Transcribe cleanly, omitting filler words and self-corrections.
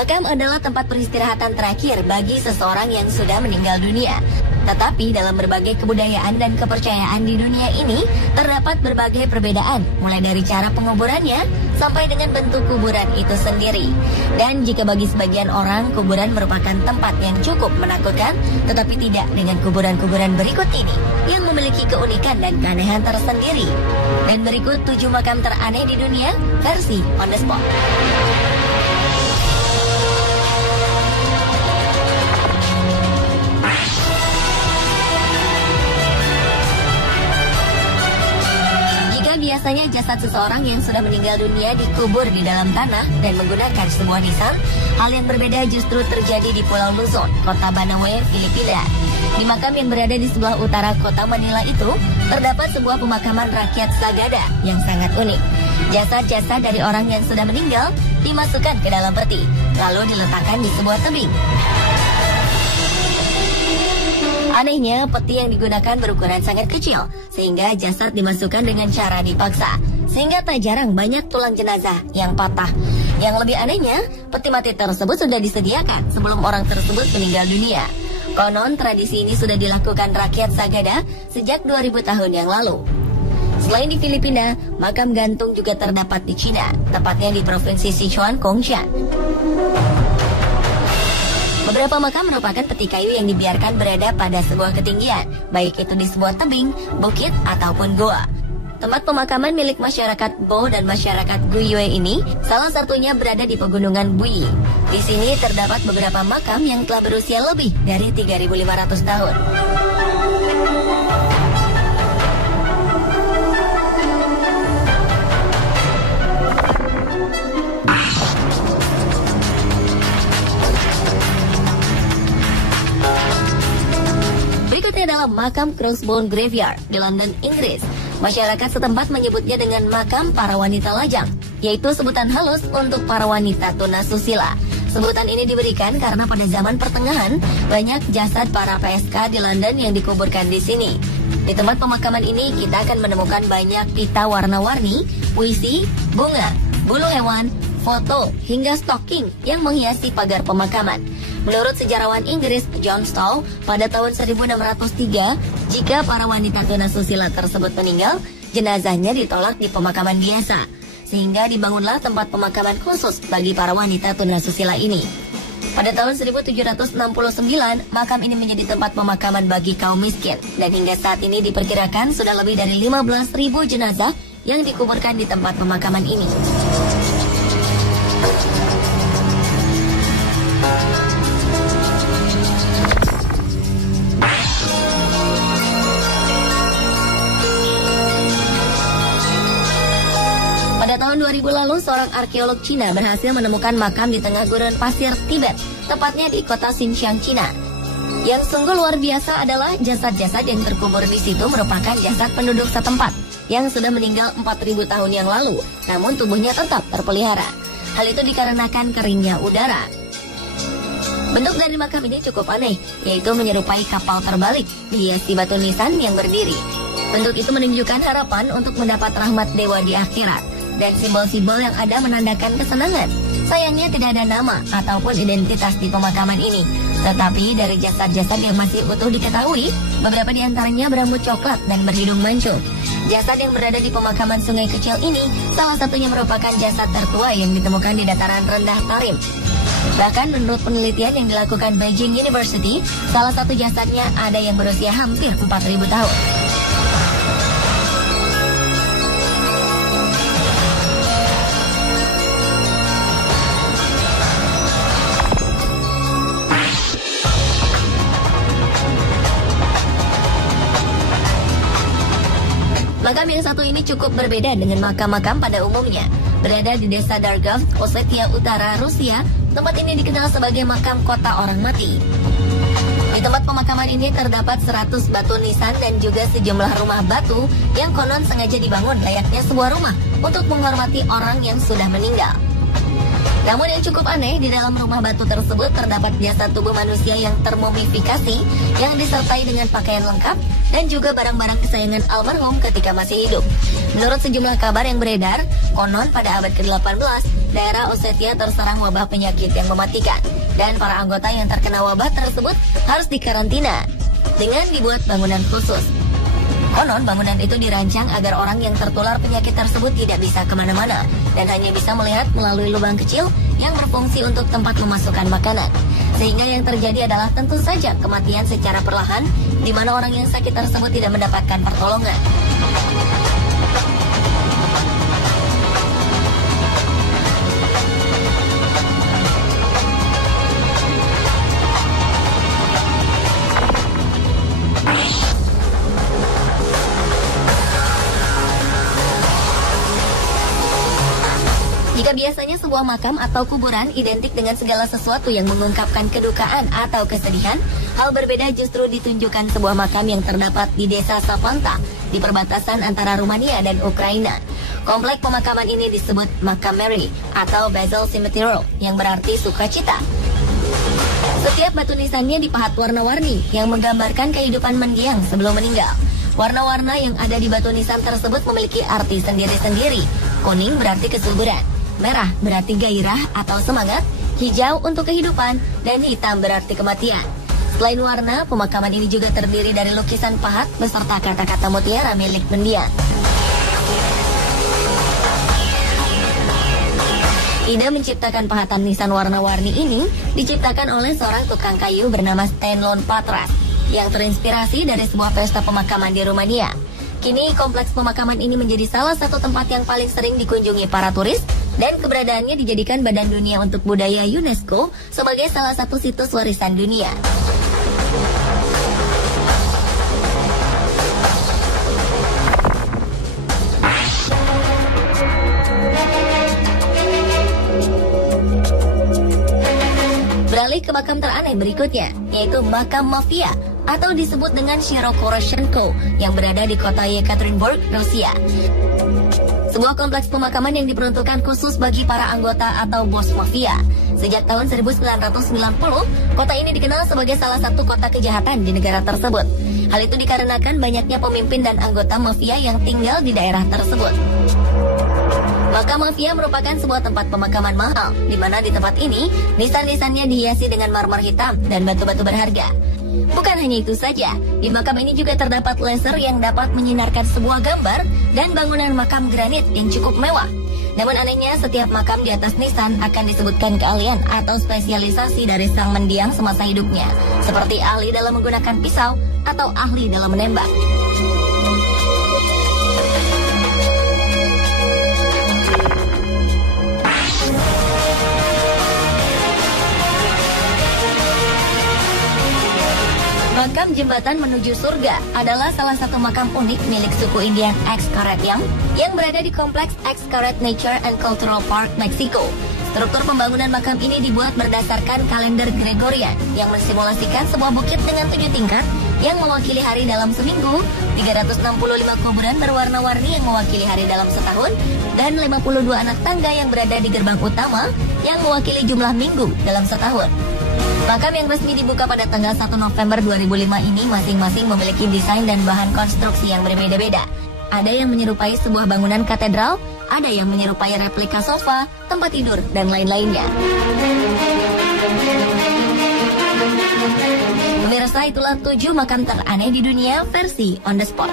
Makam adalah tempat peristirahatan terakhir bagi seseorang yang sudah meninggal dunia. Tetapi dalam berbagai kebudayaan dan kepercayaan di dunia ini, terdapat berbagai perbedaan, mulai dari cara penguburannya sampai dengan bentuk kuburan itu sendiri. Dan jika bagi sebagian orang, kuburan merupakan tempat yang cukup menakutkan, tetapi tidak dengan kuburan-kuburan berikut ini, yang memiliki keunikan dan keanehan tersendiri. Dan berikut 7 makam teraneh di dunia, versi On The Spot. Biasanya jasad seseorang yang sudah meninggal dunia dikubur di dalam tanah dan menggunakan sebuah nisan. Hal yang berbeda justru terjadi di Pulau Luzon, kota Banawe, Filipina. Di makam yang berada di sebelah utara kota Manila itu, terdapat sebuah pemakaman rakyat Sagada yang sangat unik. Jasad-jasad dari orang yang sudah meninggal dimasukkan ke dalam peti, lalu diletakkan di sebuah tebing. Anehnya, peti yang digunakan berukuran sangat kecil, sehingga jasad dimasukkan dengan cara dipaksa, sehingga tak jarang banyak tulang jenazah yang patah. Yang lebih anehnya, peti mati tersebut sudah disediakan sebelum orang tersebut meninggal dunia. Konon, tradisi ini sudah dilakukan rakyat Sagada sejak 2000 tahun yang lalu. Selain di Filipina, makam gantung juga terdapat di Cina, tepatnya di Provinsi Sichuan, Gongshan. Beberapa makam merupakan peti kayu yang dibiarkan berada pada sebuah ketinggian, baik itu di sebuah tebing, bukit, ataupun goa. Tempat pemakaman milik masyarakat Bo dan masyarakat Guyue ini, salah satunya berada di pegunungan Bui. Di sini terdapat beberapa makam yang telah berusia lebih dari 3.500 tahun. Berikutnya adalah makam Crossbone Graveyard di London, Inggris. Masyarakat setempat menyebutnya dengan makam para wanita lajang, yaitu sebutan halus untuk para wanita tunasusila. Sebutan ini diberikan karena pada zaman pertengahan banyak jasad para PSK di London yang dikuburkan di sini. Di tempat pemakaman ini kita akan menemukan banyak pita warna-warni, puisi, bunga, bulu hewan, foto, hingga stocking yang menghiasi pagar pemakaman. Menurut sejarawan Inggris John Stow, pada tahun 1603, jika para wanita tunasusila tersebut meninggal, jenazahnya ditolak di pemakaman biasa, sehingga dibangunlah tempat pemakaman khusus bagi para wanita tunasusila ini. Pada tahun 1769, makam ini menjadi tempat pemakaman bagi kaum miskin, dan hingga saat ini diperkirakan sudah lebih dari 15.000 jenazah yang dikuburkan di tempat pemakaman ini. Pada tahun 2000 lalu, seorang arkeolog Cina berhasil menemukan makam di tengah gurun pasir Tibet, tepatnya di kota Xinjiang, Cina. Yang sungguh luar biasa adalah jasad-jasad yang terkubur di situ merupakan jasad penduduk setempat yang sudah meninggal 4.000 tahun yang lalu, namun tubuhnya tetap terpelihara. Hal itu dikarenakan keringnya udara. Bentuk dari makam ini cukup aneh, yaitu menyerupai kapal terbalik dihiasi batu nisan yang berdiri. Bentuk itu menunjukkan harapan untuk mendapat rahmat dewa di akhirat, dan simbol-simbol yang ada menandakan kesenangan. Sayangnya tidak ada nama ataupun identitas di pemakaman ini. Tetapi dari jasad-jasad yang masih utuh diketahui, beberapa di antaranya berambut coklat dan berhidung mancung. Jasad yang berada di pemakaman sungai kecil ini, salah satunya merupakan jasad tertua yang ditemukan di dataran rendah Tarim. Bahkan menurut penelitian yang dilakukan Beijing University, salah satu jasadnya ada yang berusia hampir 4.000 tahun. Makam yang satu ini cukup berbeda dengan makam-makam pada umumnya. Berada di desa Dargov, Ossetia Utara, Rusia, tempat ini dikenal sebagai makam kota orang mati. Di tempat pemakaman ini terdapat 100 batu nisan dan juga sejumlah rumah batu yang konon sengaja dibangun layaknya sebuah rumah untuk menghormati orang yang sudah meninggal. Namun yang cukup aneh, di dalam rumah batu tersebut terdapat jasad tubuh manusia yang termumifikasi yang disertai dengan pakaian lengkap dan juga barang-barang kesayangan almarhum ketika masih hidup. Menurut sejumlah kabar yang beredar, konon pada abad ke-18, daerah Osetia terserang wabah penyakit yang mematikan dan para anggota yang terkena wabah tersebut harus dikarantina dengan dibuat bangunan khusus. Konon bangunan itu dirancang agar orang yang tertular penyakit tersebut tidak bisa kemana-mana dan hanya bisa melihat melalui lubang kecil yang berfungsi untuk tempat memasukkan makanan. Sehingga yang terjadi adalah tentu saja kematian secara perlahan, di mana orang yang sakit tersebut tidak mendapatkan pertolongan. Jika biasanya sebuah makam atau kuburan identik dengan segala sesuatu yang mengungkapkan kedukaan atau kesedihan, hal berbeda justru ditunjukkan sebuah makam yang terdapat di desa Sapanta, di perbatasan antara Rumania dan Ukraina. Komplek pemakaman ini disebut Makam Mary atau Basil Cemetery, yang berarti sukacita. Setiap batu nisannya dipahat warna-warni yang menggambarkan kehidupan mendiang sebelum meninggal. Warna-warna yang ada di batu nisan tersebut memiliki arti sendiri-sendiri. Kuning berarti kesuburan, merah berarti gairah atau semangat, hijau untuk kehidupan, dan hitam berarti kematian. Selain warna, pemakaman ini juga terdiri dari lukisan pahat beserta kata-kata mutiara milik mendiang. Ide menciptakan pahatan nisan warna-warni ini diciptakan oleh seorang tukang kayu bernama Stenlon Patras yang terinspirasi dari sebuah pesta pemakaman di Rumania. Kini kompleks pemakaman ini menjadi salah satu tempat yang paling sering dikunjungi para turis dan keberadaannya dijadikan Badan Dunia untuk Budaya UNESCO sebagai salah satu situs warisan dunia. Beralih ke makam teraneh berikutnya, yaitu makam mafia atau disebut dengan Shirokoroshenko yang berada di kota Yekaterinburg, Rusia. Sebuah kompleks pemakaman yang diperuntukkan khusus bagi para anggota atau bos mafia. Sejak tahun 1990, kota ini dikenal sebagai salah satu kota kejahatan di negara tersebut. Hal itu dikarenakan banyaknya pemimpin dan anggota mafia yang tinggal di daerah tersebut. Makam mafia merupakan sebuah tempat pemakaman mahal, di mana di tempat ini nisan-nisannya dihiasi dengan marmer hitam dan batu-batu berharga. Bukan hanya itu saja, di makam ini juga terdapat laser yang dapat menyinarkan sebuah gambar dan bangunan makam granit yang cukup mewah. Namun anehnya, setiap makam di atas nisan akan disebutkan keahlian atau spesialisasi dari sang mendiang semasa hidupnya, seperti ahli dalam menggunakan pisau atau ahli dalam menembak. Makam Jembatan Menuju Surga adalah salah satu makam unik milik suku Indian Xcaret yang berada di kompleks Xcaret Nature and Cultural Park, Meksiko. Struktur pembangunan makam ini dibuat berdasarkan kalender Gregorian yang mensimulasikan sebuah bukit dengan 7 tingkat yang mewakili hari dalam seminggu, 365 kuburan berwarna-warni yang mewakili hari dalam setahun, dan 52 anak tangga yang berada di gerbang utama yang mewakili jumlah minggu dalam setahun. Makam yang resmi dibuka pada tanggal 1 November 2005 ini masing-masing memiliki desain dan bahan konstruksi yang berbeda-beda. Ada yang menyerupai sebuah bangunan katedral, ada yang menyerupai replika sofa, tempat tidur, dan lain-lainnya. Pemirsa, itulah 7 makam teraneh di dunia versi On The Spot.